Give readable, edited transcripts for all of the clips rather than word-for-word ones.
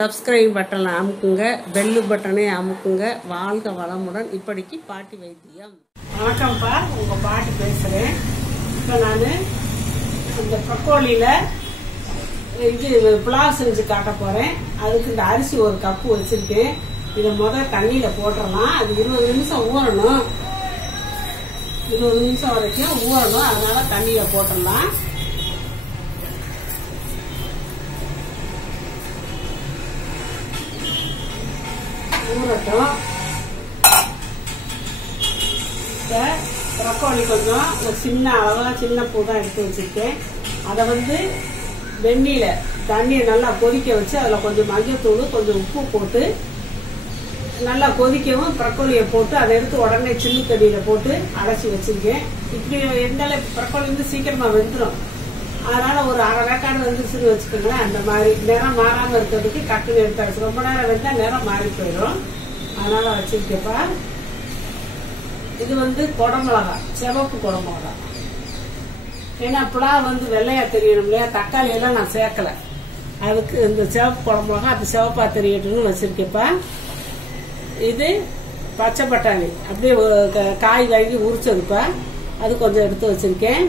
Subscribe பட்டனை அமுக்குங்க, bell பட்டனை அமுக்குங்க. வாழ்க வளமுடன். இப்படிக்கு பாட்டி வைத்தியம். வணக்கம்ப்பா, உங்கள் பாட்டி பேசுகிறேன். இப்போ நான் இந்த ப்ரக்கோலியில் இது புலாவ் செஞ்சு காட்ட போகிறேன். அதுக்கு இந்த அரிசி ஒரு கப்பு வச்சுருக்கேன். இதை முதல் தண்ணியில் போட்டுடலாம். அது 20 நிமிஷம் ஊறணும். 20 நிமிஷம் வரைக்கும் ஊறணும். அதனால தண்ணியில் போட்டுடலாம். ஊறட்டும். ப்ரக்கோலி கொஞ்சம் ஒரு சின்ன அளவாக சின்ன பூ தான் எடுத்து வச்சுருக்கேன். அதை வெந்நீரை தண்ணியை நல்லா கொதிக்க வச்சு அதில் கொஞ்சம் மஞ்சள்தூள் கொஞ்சம் உப்பு போட்டு நல்லா கொதிக்கவும் ப்ரக்கோலியை போட்டு அதை எடுத்து உடனே சில்லு தண்ணியில் போட்டு அரைச்சி வச்சுருக்கேன். இப்படி எந்த ப்ரக்கோலி சீக்கிரமாக வெந்துடும். அதனால் ஒரு அரை வேக்காடு வந்துருச்சுன்னு வச்சுக்கோங்களேன். அந்த மாதிரி நேரம் மாறாமல் இருக்கிறதுக்கு டக்குன்னு எடுத்தாச்சு. ரொம்ப நேரம் வெந்தால் நேரம் மாறி போயிடும். அதனால் வச்சுருக்கேப்பா. இது குடமிளகா, சிவப்பு குடமிளகா. ஏன்னா புலாவ் வெள்ளையா தெரியணும் இல்லையா, தக்காளி எல்லாம் நான் சேர்க்கலை. அதுக்கு இந்த சிவப்பு குடமிளகா அது சிவப்பா தெரியட்டும்னு வச்சுருக்கேப்பா. இது பச்சை பட்டாணி அப்படியே காய் வாங்கி உரிச்சதுப்பா. அது கொஞ்சம் எடுத்து வச்சுருக்கேன்.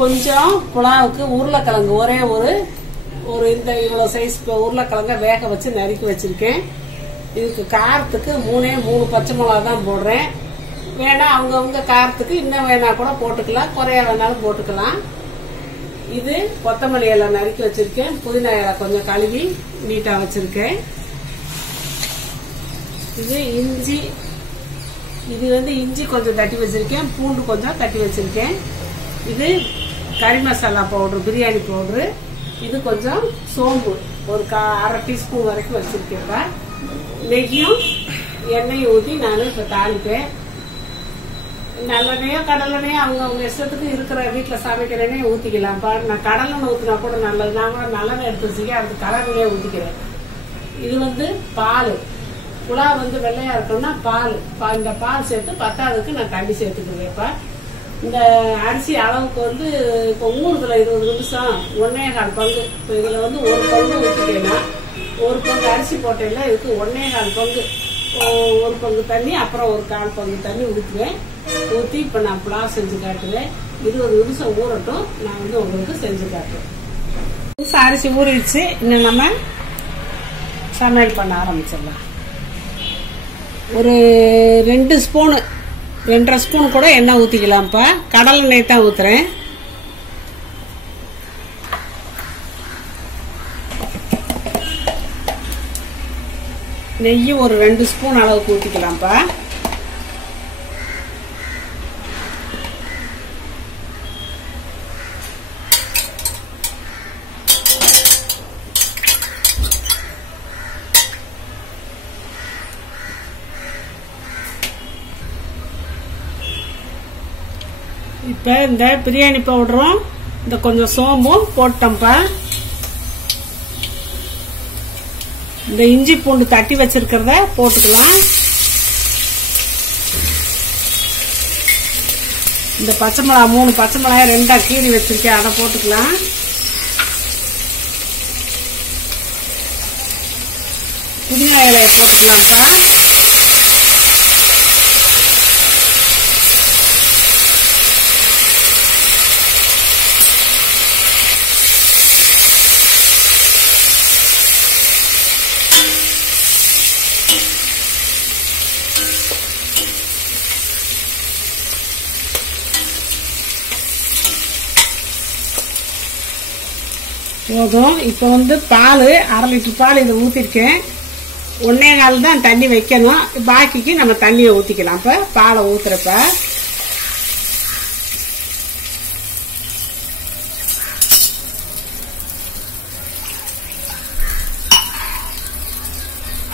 கொஞ்சம் புலாவுக்கு உருளைக்கிழங்கு ஒரே ஒரு இந்த இவ்வளோ சைஸ் உருளைக்கிழங்க வேக வச்சு நறுக்கி வச்சிருக்கேன். இதுக்கு காரத்துக்கு 3 பச்சை மிளகா தான் போடுறேன். வேணா அவங்கவுங்க காரத்துக்கு இன்னும் வேணா கூட போட்டுக்கலாம், குறைய வேணாலும் போட்டுக்கலாம். இது கொத்தமல்லி இலை நறுக்கி வச்சிருக்கேன். புதினா இலை கொஞ்சம் கழுவி நீட்டா வச்சிருக்கேன். இது இஞ்சி. இது இஞ்சி கொஞ்சம் தட்டி வச்சிருக்கேன். பூண்டு கொஞ்சம் தட்டி வச்சிருக்கேன். இது கறி மசாலா பவுடர், பிரியாணி பவுடரு. இது கொஞ்சம் சோம்பு ஒரு அரை டீஸ்பூன் வரைக்கும் வச்சிருக்கேன்ப்பா. நெய்யும் எண்ணெயும் ஊற்றி நான் இப்போ தாளிப்பேன். நல்லெண்ணெயோ கடலெண்ணெயோ அவங்க இஷ்டத்துக்கு இருக்கிற வீட்டில் சமைக்கிற எண்ணெயை ஊற்றிக்கலாம்ப்பா. நான் கடலெண்ணெய் ஊற்றினா கூட நல்லது. நான் கூட நல்லெண்ணெய் எடுத்து வச்சுக்கேன். அதுக்கு கடலெண்ணெயே ஊற்றிக்கிறேன். இது பால். புலாவ் வெள்ளையா இருக்கணும்னா பால். இந்த பால் சேர்த்து பத்தாவதுக்கு நான் தண்ணி சேர்த்துக்குவேன்ப்பா. இந்த அரிசி அளவுக்கு இப்போ ஊறுதுல 20 நிமிஷம் 1.25 பங்கு. இப்போ இதுல 1 பங்கு ஊற்றிட்டேன்னா 1 பங்கு அரிசி போட்டேன்னா இதுக்கு 1.25 பங்கு, 1 பங்கு தண்ணி, அப்புறம் 1/4 பங்கு தண்ணி ஊற்றுவேன். ஊற்றி இப்போ நான் புலாவ் செஞ்சு காட்டுவேன். 20 நிமிஷம் ஊறட்டும். நான் உங்களுக்கு செஞ்சு காட்டுவேன். அரிசி ஊறிடுச்சு. இன்னும் நம்ம சமையல் பண்ண ஆரம்பிச்சிடலாம். ஒரு 2 ஸ்பூனு 2.5 ஸ்பூன் கூட எண்ணெய் ஊற்றிக்கலாம்ப்பா. கடல் எண்ணெய் தான் ஊற்றுறேன். நெய் ஒரு 2 ஸ்பூன் அளவுக்கு ஊற்றிக்கலாம்ப்பா. இப்போ இந்த பிரியாணி பவுடரும் இந்த கொஞ்சம் சோம்பும் போட்டோம்ப்பா. இந்த இஞ்சி பூண்டு தட்டி வச்சிருக்கிறத போட்டுக்கலாம். இந்த பச்சை மிளகா 3 பச்சை மிளகாய் 2 கீறி வச்சிருக்கேன். அதை போட்டுக்கலாம். புதினா இலையை போட்டுக்கலாம்ப்பா. போதும். இப்போ பால் 1/2 லிட்டர் பால் இதை ஊற்றிருக்கேன். 1.25 தான் தண்ணி வைக்கணும். பாக்கிக்கு நம்ம தண்ணியை ஊற்றிக்கலாம். இப்போ பாலை ஊற்றுறப்ப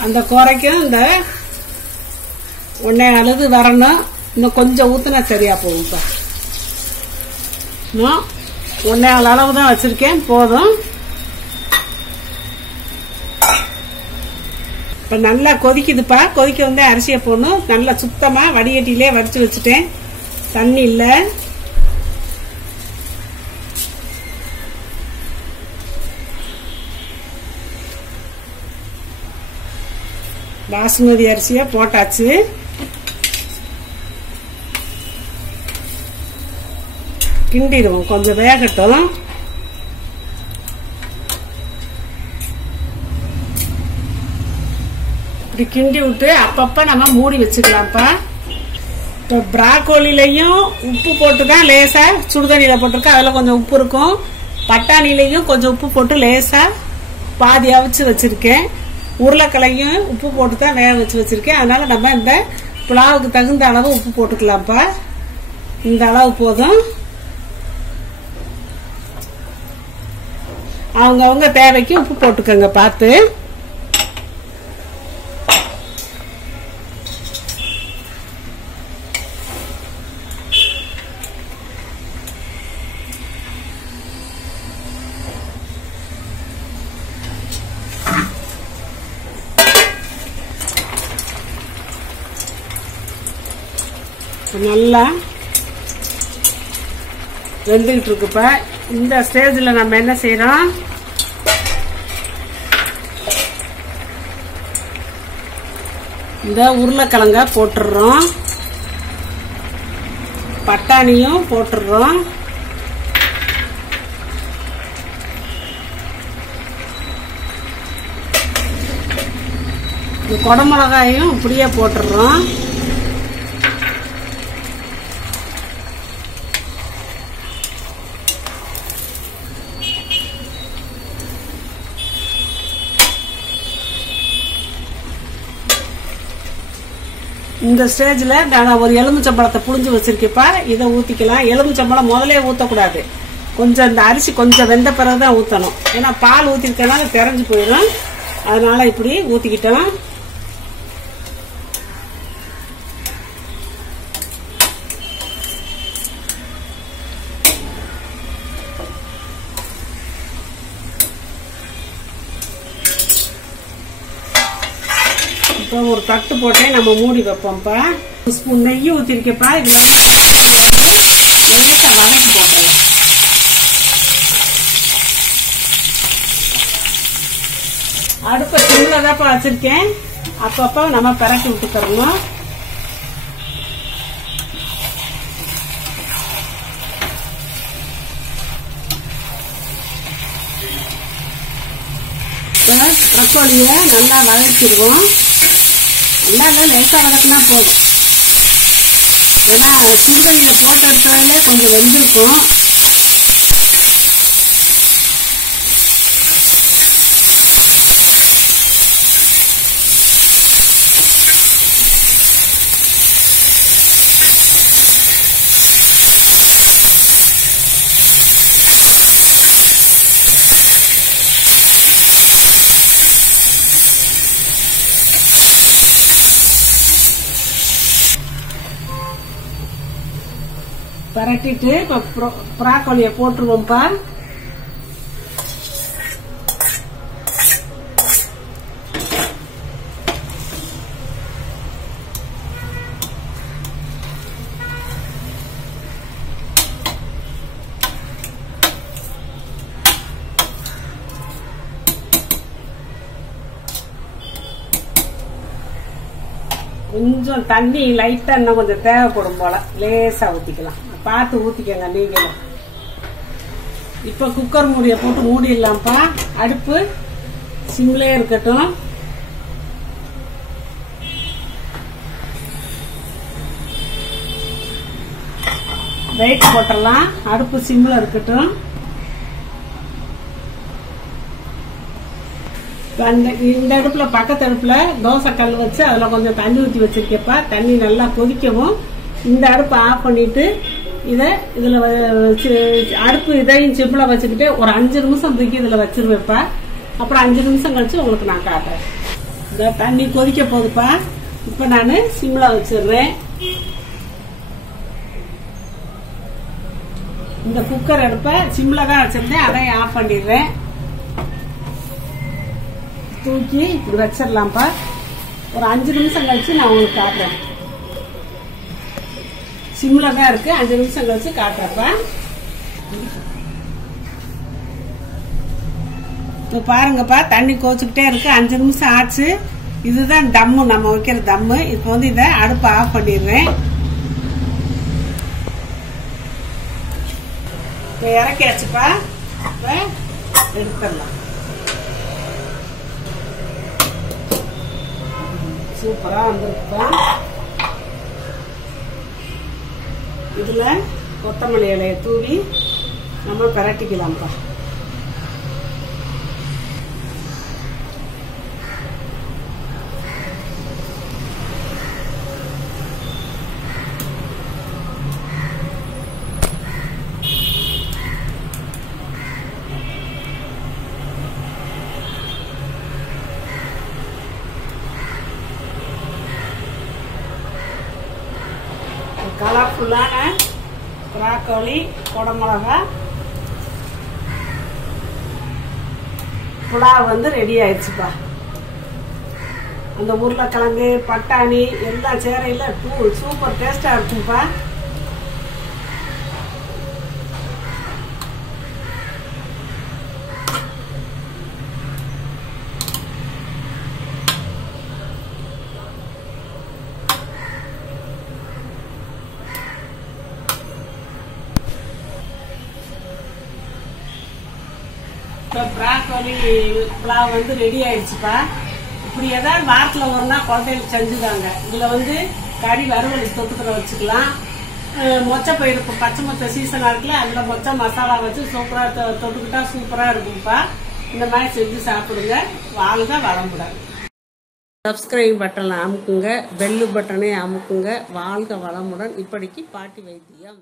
அந்த குறைக்கும் இந்த 1.25 வரணும். இன்னும் கொஞ்சம் ஊற்றினா சரியா போகும்ப்பா. இன்னும் 1.25 அளவு தான் வச்சிருக்கேன். போதும். இப்ப நல்லா கொதிக்குதுப்பா. கொதிக்க அரிசியை போடணும். நல்லா சுத்தமா வடிகட்டிலே வடிச்சு வச்சுட்டேன். தண்ணி இல்லை. பாசுமதி அரிசியை போட்டாச்சு. கிண்டிடுவோம், கொஞ்சம் வேகட்டும். இப்படி கிண்டி விட்டு அப்பப்ப நம்ம மூடி வச்சுக்கலாம்ப்பா. இப்போ பிராக்கோலிலையும் உப்பு போட்டு தான் லேசா சுடுதண்ணியில போட்டிருக்கேன், அதில் கொஞ்சம் உப்பு இருக்கும். பட்டாணிலையும் கொஞ்சம் உப்பு போட்டு லேசா பாதி அவிச்சு வச்சிருக்கேன். உருளைக்கிழங்கையும் உப்பு போட்டு தான் வேக வச்சு வச்சிருக்கேன். அதனால நம்ம இந்த புலாவுக்கு தகுந்த அளவு உப்பு போட்டுக்கலாம்ப்பா. இந்த அளவு போதும். அவங்கவுங்க தேவைக்கு உப்பு போட்டுக்கோங்க பார்த்து. நல்லா வெந்துகிட்டு இருக்குப்ப. இந்த ஸ்டேஜ்ல நம்ம என்ன செய்யறோம், இந்த உருளைக்கிழங்க போட்டுடுறோம், பட்டாணியும் போட்டுடுறோம். இந்த குடமிளகாயும் இப்படியே போட்டுடுறோம். இந்த ஸ்டேஜ்ல நான் ஒரு எலுமிச்சம்பழத்தை புழிஞ்சு வச்சிருக்கேப்பா, இதை ஊத்திக்கலாம். எலுமிச்சம்பழம் முதலே ஊத்தக்கூடாது, கொஞ்சம் இந்த அரிசி கொஞ்சம் வெந்த பிறகுதான் ஊத்தணும். ஏன்னா பால் ஊத்திருக்கனால தெரிஞ்சு போயிடும். அதனால இப்படி ஊத்திக்கிட்டோம். இப்போ ஒரு தட்டு போட்டே நம்ம மூடி வைப்போம்ப்பா. ஒரு ஸ்பூன் நெய் ஊத்திருக்கப்பா. இதுல லேசா வதக்கி போட்டுடலாம். அடுப்பை சிம்ல தான்ப்பா வச்சிருக்கேன். அப்பப்போ நம்ம பரட்டி விட்டுக்கிறோம். தக்காளிய நல்லா வதக்கிடுவோம். நல்லா லேசா வதக்கினா போதும். ஏன்னா சுடுதண்ணியில போட்டு எடுத்தாலே கொஞ்சம் வெந்திருக்கும். பரட்டிட்டு இப்ப ப்ராக்கோலிய போட்டுருவோம்ப்பா. கொஞ்சம் தண்ணி லைட்டா இன்னும் கொஞ்சம் தேவைப்படும் போல, லேசா ஊத்திக்கலாம். பார்த்து ஊத்திக்கங்க நீங்களும். இப்ப குக்கர் மூடிய போட்டு மூடிடலாம்ப்பா. அடுப்பு சிம்லே இருக்கட்டும். வெயிட் போட்டுடலாம். அடுப்பு சிம்ல இருக்கட்டும். இந்த அடுப்புல பக்கத்து அடுப்புல தோசை கல் வச்சு அதுல கொஞ்சம் தண்ணி ஊற்றி வச்சிருக்கப்பா. தண்ணி நல்லா கொதிக்கவும் இந்த அடுப்பை ஆஃப் பண்ணிட்டு இதுல அடுப்பு இதையும் சிம்ல வச்சுக்கிட்டு ஒரு 5 நிமிஷம் தூக்கி இதுல வச்சிருவேப்பா. அப்புறம் 5 நிமிஷம் கழிச்சு உங்களுக்கு நான் காட்டுறேன். இந்த தண்ணி கொதிக்க போகுதுப்பா. இப்ப நானு சிம்ல வச்சிடுறேன். இந்த குக்கர் அடுப்பை சிம்ல தான் வச்சிருந்தேன், அதையும் ஆஃப் பண்ணிடுறேன். தூக்கி இப்படி வச்சிடலாம்ப்பா. ஒரு 5 நிமிஷம் கழிச்சு நான் உங்களுக்கு காட்டுறேன். சிம்ல தான் இருக்கு, 5 நிமிஷம் கழிச்சு காட்டுறப்ப. பாருங்கப்பா, தண்ணி கோச்சுக்கிட்டே இருக்கு. 5 நிமிஷம் ஆச்சு. இதுதான் தம்மு, நம்ம வைக்கிற தம்மு. இப்போ வந்து இதை அடுப்பை ஆஃப் பண்ணிடுறேன். இப்போ இறக்கியாச்சுப்பா. இப்போ எடுத்துடலாம். சூப்பரா வந்துருக்குப்பா. இதுல கொத்தமல்லி இலையை தூவி நம்ம பிரட்டிக்கலாம்ப்பா. கலர்ஃபுல்லான ப்ராக்கோலி, குடமிளகா புலாவ் வந்து ரெடி ஆயிடுச்சுப்பா. அந்த உருளைக்கிழங்கு, பட்டாணி எல்லாம் சேரையில சூப்பர் டேஸ்டா இருக்குப்பா. ப்ராக்கோலி புலாவ் வந்து ரெடி ஆயிடுச்சுப்பா. இப்படி ஏதாவது வாரத்தில் ஒரு நாள் குழந்தைகளுக்கு செஞ்சுதாங்க. இதுல வந்து கறி வறுவல் தொட்டுக்கிற வச்சுக்கலாம். மொச்சப்பயிறு இப்போ பச்சை மொச்சை சீசனா இருக்குல்ல, அதுல மொச்சை மசாலா வச்சு சூப்பரா தொட்டுக்கிட்டா சூப்பரா இருக்கும்ப்பா. இந்த மாதிரி செஞ்சு சாப்பிடுங்க. வாழ்க வளமுடன். சப்ஸ்கிரைப் பட்டனை அமுக்குங்க, பெல்லு பட்டனை அமுக்குங்க. வாழ்க வளமுடன். இப்படிக்கு பாட்டி வைத்தியம்.